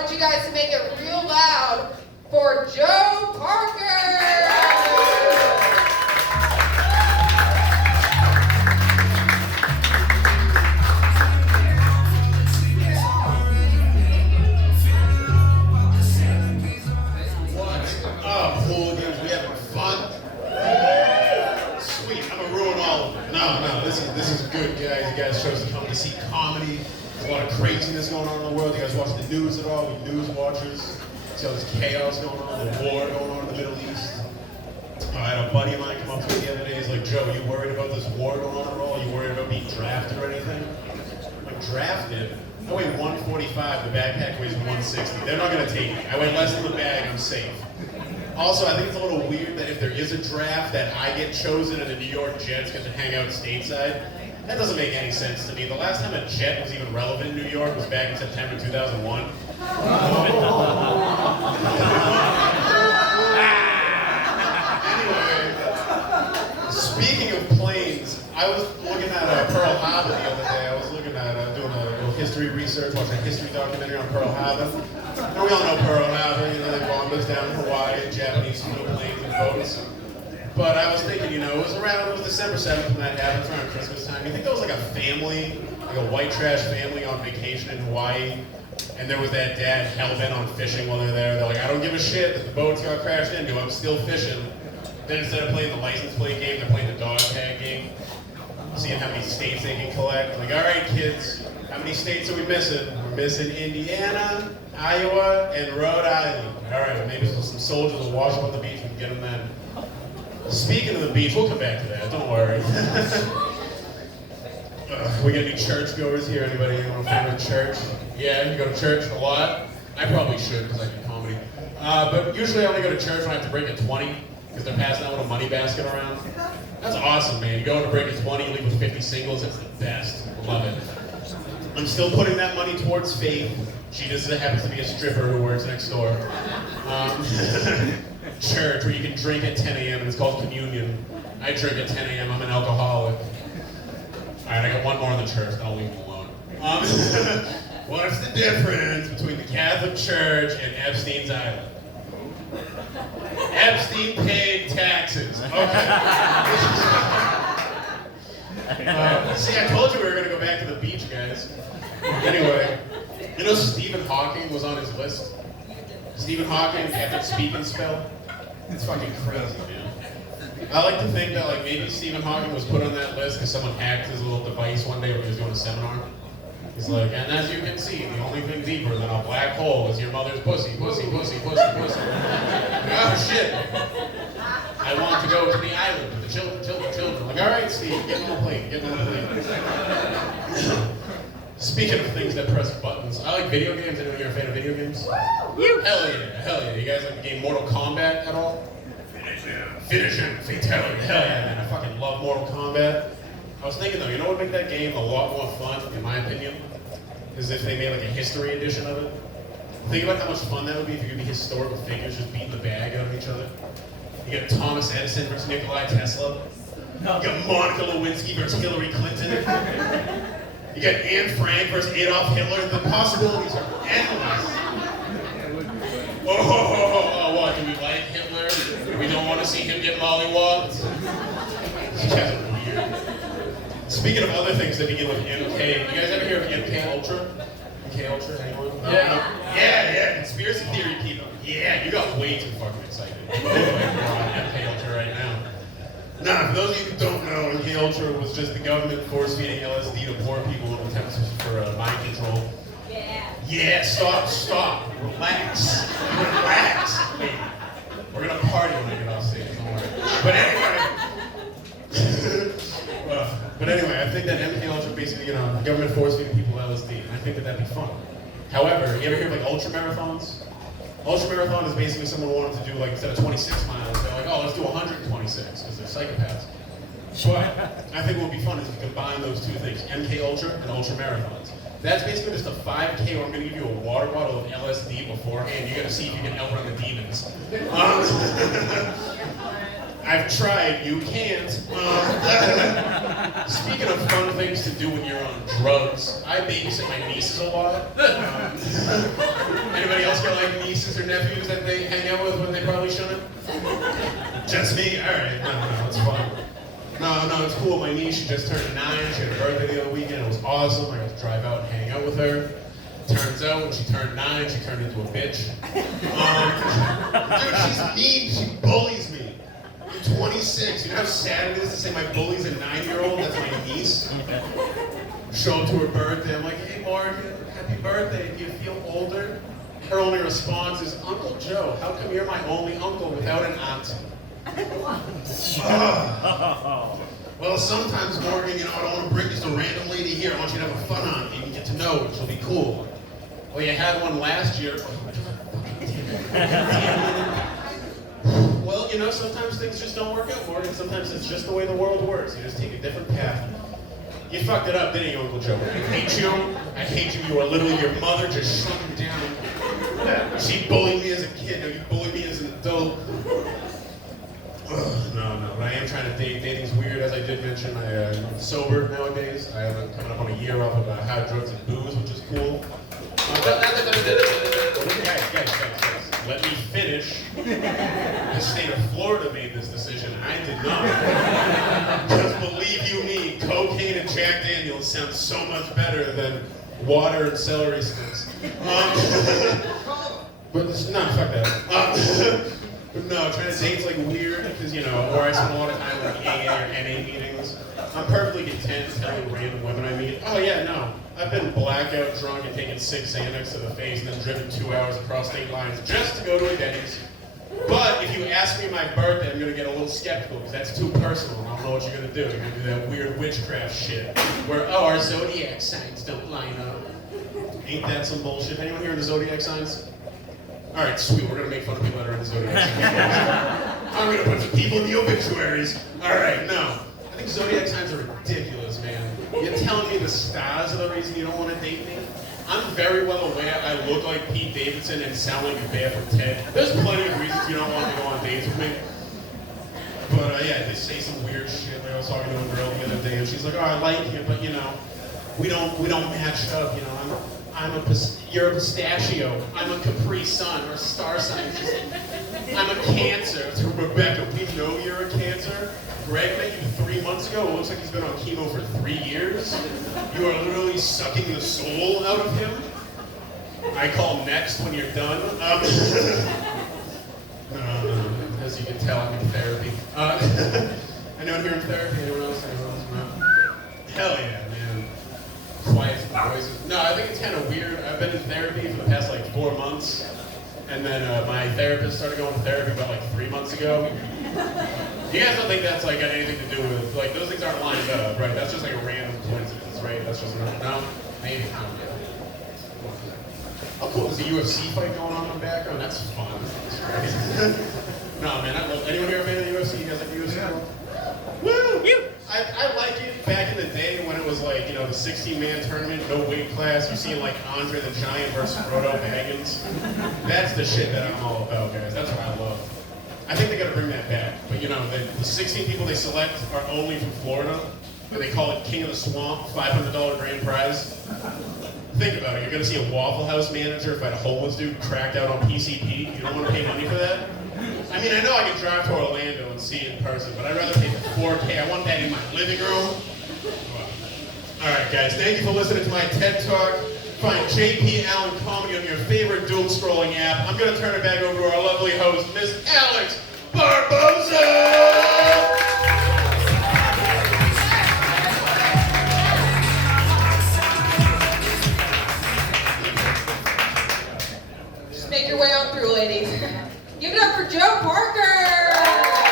I want you guys to make it real loud for Joe Parker! Hooligans, we having fun? Sweet, I'm gonna ruin all of it. No, this is good, guys. You guys chose to come to see comedy. There's a lot of craziness going on in the world. You guys watch the news at all? We news watchers. See all this chaos going on, the war going on in the Middle East. I had a buddy of mine come up to me the other day. He's like, Joe, are you worried about this war going on at all? Are you worried about being drafted or anything? I'm like, drafted? I weigh 145, the backpack weighs 160. They're not gonna take me. I weigh less than the bag, I'm safe. Also, I think it's a little weird that if there is a draft that I get chosen and the New York Jets get to hang out stateside. That doesn't make any sense to me. The last time a Jet was even relevant in New York was back in September 2001. Anyway, speaking of planes, I was looking at Pearl Harbor the other day. I was looking at doing a little history research, watching a history documentary on Pearl Harbor. And we all know Pearl Harbor, they bombed us down in Hawaii, Japanese flew planes and boats. But I was thinking, it was December 7th when that happened, it's around Christmas time. You think there was like a family, like a white trash family on vacation in Hawaii, and there was that dad hell-bent on fishing while they're there. They're like, I don't give a shit that the boats got crashed into, I'm still fishing. Then instead of playing the license plate game, they're playing the dog tag game. Seeing how many states they can collect. Like, all right, kids, how many states are we missing? We're missing Indiana, Iowa, and Rhode Island. All right, maybe some soldiers will wash up on the beach and get them then. Speaking of the beach, we'll come back to that, don't worry. We got any churchgoers here? Anybody want to find a church? Yeah, you go to church a lot? I probably should because I do comedy. But usually I only go to church when I have to break a 20 because they're passing out a little money basket around. That's awesome, man. You go to break a 20, you leave with 50 singles, it's the best. Love it. I'm still putting that money towards Faith. She just happens to be a stripper who works next door. Church where you can drink at 10 a.m. and it's called communion. I drink at 10 a.m. I'm an alcoholic. Alright, I got one more in the church, then I'll leave them alone. What's the difference between the Catholic Church and Epstein's Island? Epstein paid taxes. Okay. See, I told you we were going to go back to the beach, guys. Anyway, Stephen Hawking was on his list? Stephen Hawking after the speaking spell? It's fucking crazy, man. I like to think that maybe Stephen Hawking was put on that list because someone hacked his little device one day when he was doing a seminar. He's like, and as you can see, the only thing deeper than a black hole is your mother's pussy, pussy, pussy, pussy, pussy. Oh shit. I want to go to the island with the children. Like, all right, Steve, get on the plane, Speaking of things that press buttons, I like video games. Anyone here a fan of video games? Woo! Hell yeah. You guys like the game Mortal Kombat at all? Finish him, fatality. Hell yeah, man. I fucking love Mortal Kombat. I was thinking though, you know what would make that game a lot more fun, in my opinion? Is if they made like a history edition of it. Think about how much fun that would be if you could be historical figures just beating the bag out of each other. You got Thomas Edison versus Nikola Tesla. You got Monica Lewinsky versus Hillary Clinton. You got Anne Frank versus Adolf Hitler. The possibilities are endless. Oh, what? Do we like Hitler? We don't want to see him get mollywopped? You guys are weird. Speaking of other things that begin with MK, you guys ever hear of MK Ultra? MK Ultra, anyone? Yeah, conspiracy theory people. Yeah, you got way too fucking excited. We're on MK Ultra right now. Nah, for those of you who don't know, MK Ultra was just the government force-feeding LSD to poor people in attempts for mind control. Yeah, stop. Relax. Wait, we're gonna party when I get off stage, don't worry. But anyway, I think that MK Ultra basically, government force-feeding people LSD, and I think that that'd be fun. However, you ever hear of ultra marathons? Ultra marathon is basically someone wanted to do instead of 26 miles, they're like, oh, let's do 126 because they're psychopaths. But I think what would be fun is if you combine those two things, MK Ultra and ultra marathons. That's basically just a 5K where I'm going to give you a water bottle of LSD beforehand. You're going to see if you can outrun the demons. I've tried, you can't. Speaking of fun things to do when you're on drugs, I babysit my nieces a lot. Anybody or nephews that they hang out with when they probably shouldn't? Just me? Alright, no, it's fun. No, it's cool. My niece, she just turned 9. She had a birthday the other weekend. It was awesome. I got to drive out and hang out with her. Turns out when she turned 9, she turned into a bitch. Dude, she's mean. She bullies me. I'm 26. You know how sad it is to say my bully's a 9-year-old? That's my niece. Show up to her birthday. I'm like, hey, Morgan, happy birthday. Do you feel older? Her only response is, Uncle Joe, how come you're my only uncle without an aunt? Well, sometimes, Morgan, you know, I don't want to bring just a random lady here. I want you to have a fun aunt and you get to know her. She'll be cool. Well, you had one last year. Well, you know, sometimes things just don't work out, Morgan. Sometimes it's just the way the world works. You just take a different path. You fucked it up, didn't you, Uncle Joe? I hate you. I hate you. You are literally your mother just shut me down. She bullied me as a kid. Now you bully me as an adult. No, but I am trying to date. Dating's weird, as I did mention. I'm sober nowadays. I'm coming up on a year off of hard drugs and booze, which is cool. Guys, let me finish. The state of Florida made this decision. I did not. Just believe you me, cocaine and Jack Daniels sound so much better than water and celery sticks. But fuck that. But no, trying to date's like weird because, you know, or I spend a lot of time in like AA or NA meetings. I'm perfectly content telling random women I meet, oh yeah, no, I've been blackout drunk and taken 6 Xanax to the face and then driven 2 hours across state lines just to go to a Denny's. But if you ask me my birthday, I'm gonna get a little skeptical because that's too personal and I don't know what you're gonna do. You're gonna do that weird witchcraft shit where, oh, our zodiac signs don't line up. Ain't that some bullshit? Anyone here in the zodiac signs? All right, sweet, we're gonna make fun of people that are in the zodiac signs. I'm gonna put some people in the obituaries. All right, no. I think zodiac signs are ridiculous, man. You're telling me the stars are the reason you don't want to date me? I'm very well aware I look like Pete Davidson and sound like a bear from Ted. There's plenty of reasons you don't want to go on dates with me. But yeah, they say some weird shit. Like I was talking to a girl the other day and she's like, oh, I like you, but you know, we don't match up, you know. You're a pistachio. I'm a Capri Sun or a star sign. I'm a Cancer. To Rebecca, we know you're a Cancer. Greg met you 3 months ago. It looks like he's been on chemo for 3 years. You are literally sucking the soul out of him. I call next when you're done. No. As you can tell, I'm in therapy. Anyone here in therapy? Anyone else? No? Hell yeah, man. Quiet voices. No, I think it's kind of weird. I've been in therapy for the past like 4 months. And then my therapist started going to therapy about like 3 months ago. You guys don't think that's like got anything to do with, like, those things aren't lined up, right? That's just like a random coincidence, right? That's just, no? Maybe. Oh, cool. There's a UFC fight going on in the background. That's fun. No, man, I love, anyone here a fan of the UFC? You guys like the UFC? Yeah. Woo! I like it back in the day when it was like, you know, the 16-man tournament, no weight class. You see like Andre the Giant versus Frodo Baggins. That's the shit that I'm all about, guys. That's what I love. I think they gotta bring that back. But you know, the 16 people they select are only from Florida. And they call it King of the Swamp, $500 grand prize. Think about it. You're gonna see a Waffle House manager fight a homeless dude cracked out on PCP. You don't wanna pay money for that? I mean, I know I can drive to Orlando and see it in person, but I'd rather pay the 4K. I want that in my living room. All right, guys, thank you for listening to my TED Talk. Find JP Allen Comedy on your favorite doom scrolling app. I'm going to turn it back over to our lovely host, Miss Alex Barboza! Just make your way on through, ladies. Give it up for Joe Parker!